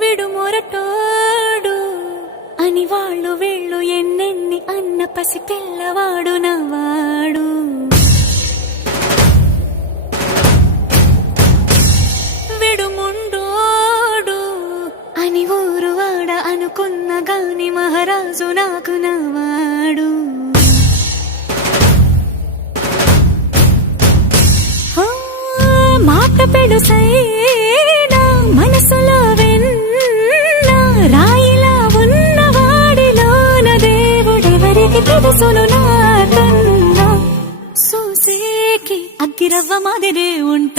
విడుమొరటోడు అని వాళ్ళు వీళ్ళు ఎన్నెన్ని అన్న పసి పిల్లవాడు నవ్వాడు. విడుముండోడు అని ఊరు వాడ అనుకున్న గాని మహారాజు నాకు నవ్వాడు. మాట పెడుసైనా మనసులో వెన్న రాయిలా ఉన్నవాడిలోన దేవుడెవరికి తెలుసును నాకన్నా. సూసేకి అగ్గిరవ్వ మాదిరే ఉంటా